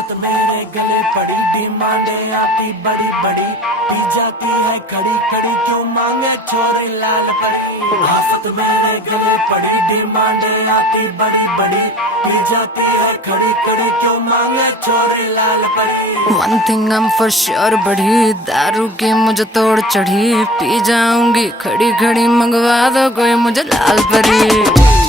आफत मेरे गले पड़ी, डिमांडे आती बड़ी बड़ी, पी जाती है खड़ी खड़ी, क्यों मांगे छोरी लाल परी। आफत मेरे गले पड़ी, डिमांडे आती बड़ी बड़ी, पी जाती है खड़ी खड़ी, क्यों मांगे छोरी लाल परी। One thing I'm for sure बढ़ी, दारू की मुझे तोड़ चढ़ी, पी जाऊंगी खड़ी खड़ी, मंगवा दो कोई मुझे लाल परी।